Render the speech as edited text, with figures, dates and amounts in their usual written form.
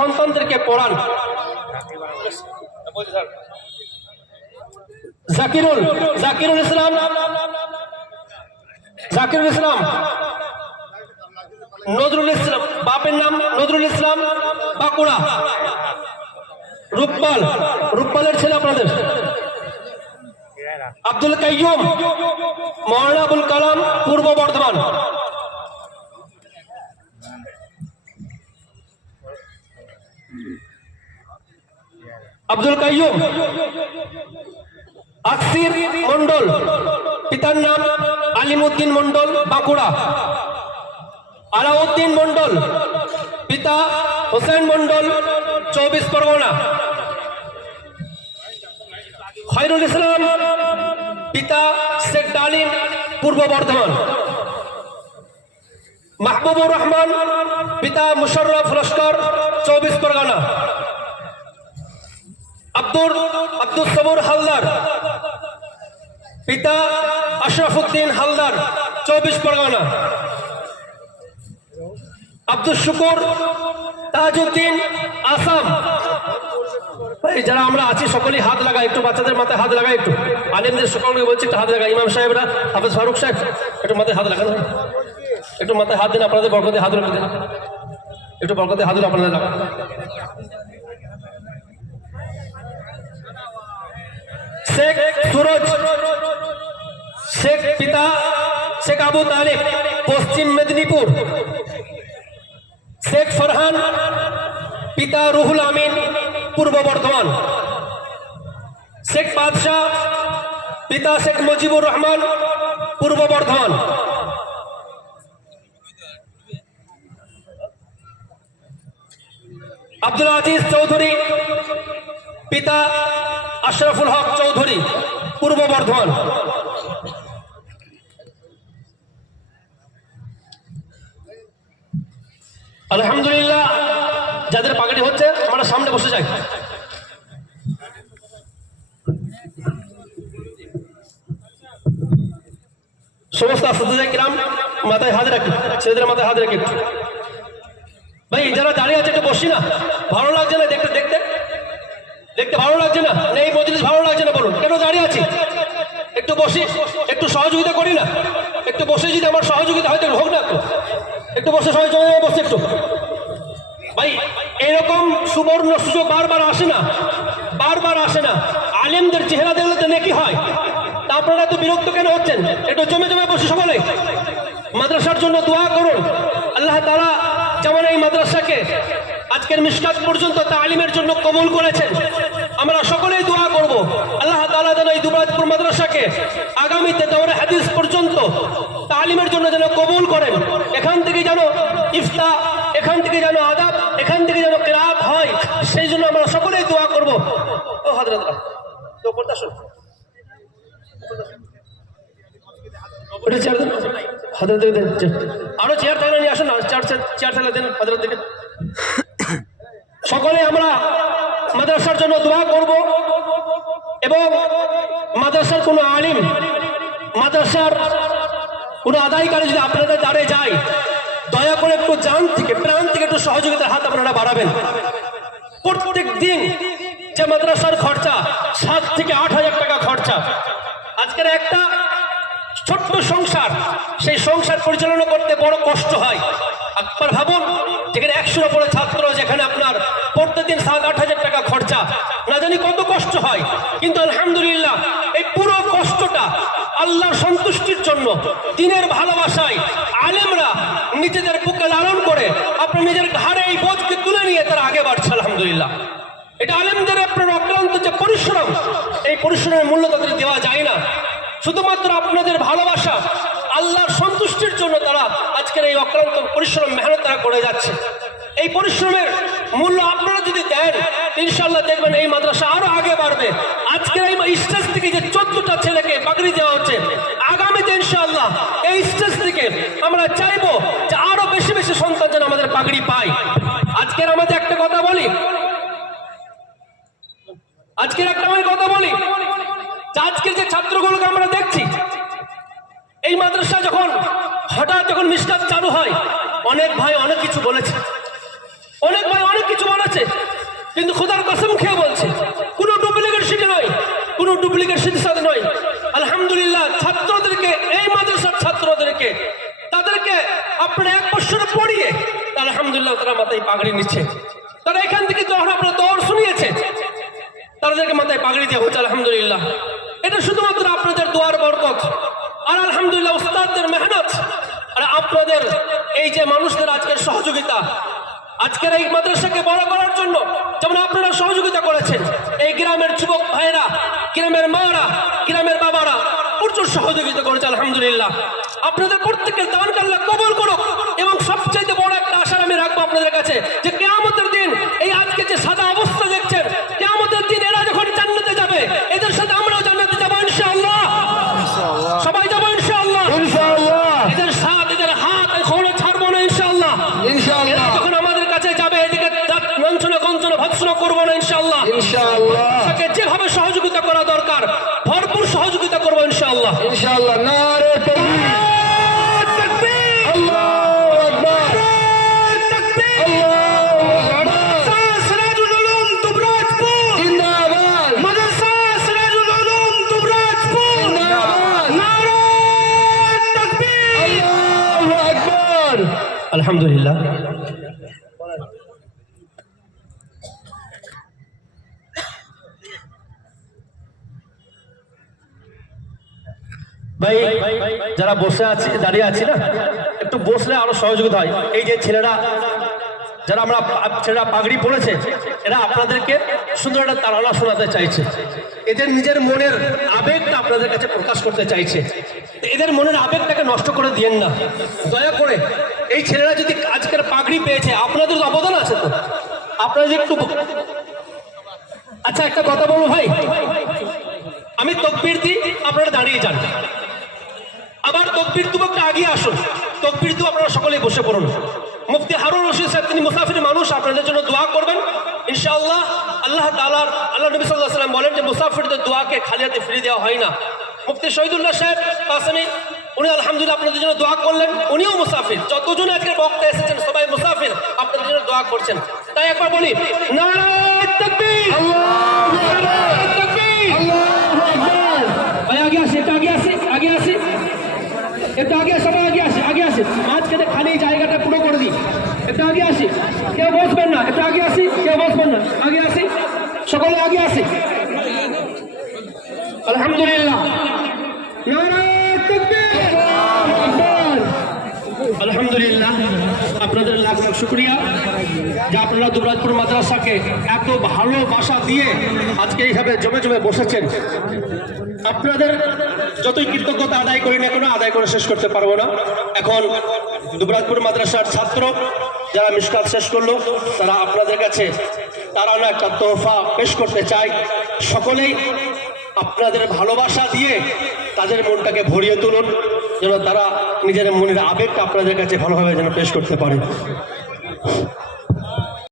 সন্তানদেরকে পড়ান। জাকিরুল ইসলাম নজরুল ইসলাম, বাপের নাম নজরুল ইসলাম, বাঁকুড়া। রূপপালের ছেলে আপনাদের। আব্দুল কাইয়ুম, মৌলানা আবুল কালাম, পূর্ব বর্ধমান। আব্দুল কাইয়ুম। আকসির মন্ডল, পিতার নাম আলিমউদ্দিন মন্ডল, বাঁকুড়া। আলাউদ্দিন মন্ডল, পিতা হোসেন মন্ডল, 24 পরগনা। খয়রুল ইসলাম, পিতা শেখ ডালিম, পূর্ব বর্ধমান। মাহবুবুর রহমান, পিতা মুশাররফ লস্কর, 24 পরগনা। আব্দুল সবুর হালদার, পিতা আশরাফুদ্দিন হালদার, 24 পরগনা। আব্দুল শুকুর তাজউদ্দিন, আসাম। যারা আমরা আছি সকলেই হাত লাগাই, একটু বাচ্চাদের মাথায় হাত লাগাই, একটু আলেমদের সকলকে বলছি একটু হাত লাগাই। ইমাম সাহেবরা, হাফেজ ফারুক সাহেব, একটু মাথায় হাত লাগান, একটু মাথায় হাত দিন, আপনাদের বরকতে হাত রেখে দেন, একটু বরকতে হাত দিন আপনাদের লাগান। শেখ সুরজ শেখ, পিতা শেখ আবু তালিব, পশ্চিম মেদিনীপুর। শেখ ফরহান, পিতা রুহুল আমিন, পূর্ব বর্ধমান। শেখ বাদশাহ, পিতা শেখ মুজিবুর রহমান, পূর্ব বর্ধমান। আব্দুল আজিজ চৌধুরী, পিতা আশরাফুল হক চৌধুরী, পূর্ব বর্ধমান। আলহামদুলিল্লাহ, যাদের পাগড়ি হচ্ছে আমরা সামনে বসে যাই। সমস্ত আসাদে কিরাম মাথায় হাত রাখি, ছেলেদের মাথায় হাত রাখি। ভাই যারা দাঁড়িয়ে আছে একটু বসি না, ভালো লাগছে না দেখতে দেখতে দেখতে ভালো লাগছে না, এই মজলিস ভালো লাগছে না, বলুন কেন দাঁড়িয়ে আছি? একটু বসি, একটু সহযোগিতা করি না, একটু বসে যদি আমার সহযোগিতা হয়তো হোক না, একটু বসে সবাই জমে বসে একটু। ভাই এরকম সুবর্ণ সুযোগ বারবার আসে না, বারবার আসে না। আলেমদের চেহারা দেখলে তো নেকি হয়, তা আপনারা তো বিরক্ত কেন হচ্ছেন? একটু জমে জমে বসে সকলে মাদ্রাসার জন্য দোয়া করুন। আল্লাহ তাআলা যেমন এই মাদ্রাসাকে আজকের মিশকাত পর্যন্ত তালিমের জন্য কবুল করেছেন, আমরা সকলেই দোয়া করব আল্লাহ তাআলা যেন এই দুবরাজপুর মাদ্রাসাকে আগামীতে দাওরে হাদিস পর্যন্ত তালিমের জন্য যেন কবুল করেন। এখান থেকে যেন ইফতা, এখান থেকে যেন আদাব, এখান থেকে যেন কিরাত হয়, সেই জন্য আমরা সকলেই দোয়া করব। ও হযরতরা তো পড়তা শুন, ওটা চেয়ার দেন হযরত দেন, আরো চেয়ার থাকলে নিয়ে আসুন না, চেয়ার থাকলে দেন হযরত থেকে। সকলে আমরা মাদ্রাসার জন্য দোয়া করব এবং মাদ্রাসার কোনো আলিম, মাদ্রাসার কোনো আদায়কারী যদি আপনাদের দ্বারে যায়, দয়া করে একটু জান থেকে প্রাণ থেকে একটু সহযোগিতার হাত আপনারা বাড়াবেন। প্রত্যেক দিন যে মাদ্রাসার খরচা 7 থেকে 8 হাজার টাকা খরচা। আজকের একটা ছোট্ট সংসার, সেই সংসার পরিচালনা করতে বড় কষ্ট হয়। আপনার ভাবুন, যেখানে 100-এর উপরে ছাত্র, যেখানে আপনার প্রত্যেকদিন 7-8 হাজার টাকা খরচা, না জানি কত কষ্ট হয়। কিন্তু আলহামদুলিল্লাহ এই পুরো কষ্টটা আল্লাহর সন্তুষ্টির জন্য, দিনের ভালোবাসায় আলেমরা নিজেদের বুকে লালন করে আপনার নিজের ঘাড়ে এই বোঝকে তুলে নিয়ে তারা আগে বাড়ছে। আলহামদুলিল্লাহ, এটা আলেমদের আপনার অক্লান্ত যে পরিশ্রম, এই পরিশ্রমের মূল্য তাদের দেওয়া যায় না। শুধুমাত্র আপনাদের ভালোবাসা, আল্লাহর সন্তুষ্টির জন্য তারা আজকের এই অক্লান্ত পরিশ্রম মেহনত তারা করে যাচ্ছে। এই পরিশ্রমের মূল্য আপনারা যদি দেন, ইনশাআল্লাহ দেখবেন এই মাদ্রাসা আরো আগে বাড়বে। আজকের এই স্টেজ থেকে যে 14টা ছেলেকে পাগড়ি দেওয়া হচ্ছে, আগামীতে ইনশাআল্লাহ এই স্টেজ থেকে আমরা চাইবো যে আরো বেশি বেশি সন্তান যেন আমাদের পাগড়ি পায়। আজকের আমাদের একটা কথা বলি, আজকের যে ছাত্রগুলোকে আমরা দেখছি, এই মাদ্রাসা যখন হঠাৎ যখন মিশকাত চালু হয়, অনেক ভাই অনেক কিছু বলেছে, অনেক ভাই অনেক কিছু বলেছে। কসম খেয়ে বলছি, কোনো ডুপ্লিকেট সিটি নয়, কোনো ডুপ্লিকেট সিটির সাথে নয়। আলহামদুলিল্লাহ ছাত্রদেরকে, এই মাদ্রাসার ছাত্রদেরকে, তাদেরকে আপনারা 1 বছর পড়িয়ে আলহামদুলিল্লাহ তারা মাথায় পাগড়ি নিচ্ছে। তারা এখান থেকে যখন আপনারা দৌড় শুনিয়েছে, তাদেরকে মাথায় পাগড়ি দেওয়া হচ্ছে আলহামদুলিল্লাহ। এটা শুধুমাত্র আপনাদের দোয়ার বরকত আর আলহামদুলিল্লাহ উস্তাদদের মেহনত আর আপনাদের এই যে মানুষদের আজকের সহযোগিতা, আজকের এই মাদ্রাসাকে বড় করার জন্য যেমন আপনারা সহযোগিতা করেছেন, এই গ্রামের যুবক ভাইরা, গ্রামের মারা, গ্রামের বাবারা প্রচুর সহযোগিতা করেছে আলহামদুলিল্লাহ। আপনাদের প্রত্যেকের দানকে আল্লাহ কবুল করুক। এবং সবচেয়ে বড় একটা আশা আমি রাখবো আপনাদের কাছে, যে কিয়ামতের দিন এই আজকে যে সাদা অবস্থা দেখছেন, কিয়ামতের দিন এরা যখন জান্নাতে যাবে, এদের সাথে আমরাও জান্নাতে যাবো ইনশাআল্লাহ। সবাই যাবো ইনশাআল্লাহ। এদের সাথ, এদের হাত এখনো ছাড়বো না ইনশাআল্লাহ। এরা যখন আমাদের কাছে যাবে, এদিকে লাঞ্ছনা গঞ্চনা ভৎসনা করবো না ইনশাআল্লাহ। তাকে যেভাবে সহযোগিতা করা দরকার ভরপুর সহযোগিতা করবো ইনশাআল্লাহ। নারে তাকবীর, আল্লাহু আকবার, আল্লাহু আকবার। সিরাজুল উলুম দুবরাজপুর জিন্দাবাদ, মাদ্রাসা সিরাজুল উলুম দুবরাজপুর জিন্দাবাদ, নারে তাকবীর, আল্লাহু আকবার। আলহামদুলিল্লাহ। ভাই যারা বসে আছি, দাঁড়িয়ে আছি না, একটু বসলে আরো সহযোগিতা হয়। এই যে ছেলেরা, যারা ছেলেরা পাগড়ি পড়েছে, এরা আপনাদেরকে সুন্দর একটা তারানা শোনাতে চাইছে। এদের নিজের মনের আবেগটা আপনাদের কাছে প্রকাশ করতে চাইছে। এদের মনের আবেগটাকে নষ্ট করে দিয়েন না দয়া করে। এই ছেলেরা যদি আজকের পাগড়ি পেয়েছে, আপনাদের তো অবদান আছে, তো আপনারা যদি একটু, আচ্ছা একটা কথা বলবো ভাই, আমি তকবীর দিই, আপনারা দাঁড়িয়ে যান। আবার তকবীর দেবো, একটা আগিয়ে আসুন। তকবীর দেবো, আপনারা সকলেই বসে পড়ুন। মুফতি হারুন রশিদ সাহেব, তিনি মুসাফির মানুষ, আপনাদের জন্য দোয়া করবেন ইনশাআল্লাহ। আল্লাহ তাআলার, আল্লাহ নবী সাল্লাল্লাহু আলাইহি ওয়াসাল্লাম বলেন যে মুসাফিরদের দোয়াকে খালি হাতে ফিরিয়ে দেওয়া হয় না। মুফতি শহীদুল্লাহ সাহেব কাসেমি, উনি আলহামদুলিল্লাহ আপনাদের জন্য দোয়া করলেন। উনিও মুসাফির, যতজন আজকে বক্তা এসেছেন সবাই মুসাফির, আপনাদের জন্য দোয়া করছেন। তাই একবার বলি নারে তাকবীর, আল্লাহু আকবার, তাকবীর। আল্লাহু আকবার। ভাই আগে আসি, একটু আগে আসি, আগে আসি, একটু আগে, সবাই আগে আসি, আগে আসি। মাঝখানে খালি জায়গাটা পুরো করে দিই, একটু আগে আসি। কেউ বসবেন না, একটু আগে আসি, কেউ বসবেন না, আগে আসি, সকলে আগে আসি। আলহামদুলিল্লাহ, নারে তাকবীর, আল্লাহু আকবার। আলহামদুলিল্লাহ, আপনাদের লাখ লাখ শুকরিয়া যে আপনারা দুবরাজপুর মাদ্রাসাকে এত ভালোবাসা দিয়ে আজকে এইভাবে জমে জমে বসেছেন। আপনাদের যতই কৃতজ্ঞতা আদায় করি না কেন, আদায় করে শেষ করতে পারবো না। এখন দুবরাজপুর মাদ্রাসার ছাত্র যারা মিশকাত শেষ করলো, তারা আপনাদের কাছে তারানো একটা তোহফা পেশ করতে চায়। সকলেই আপনাদের ভালোবাসা দিয়ে তাদের মনটাকে ভরিয়ে তুলুন, যেন তারা নিজের মনের আবেগটা আপনাদের কাছে ভালোভাবে যেন পেশ করতে পারে।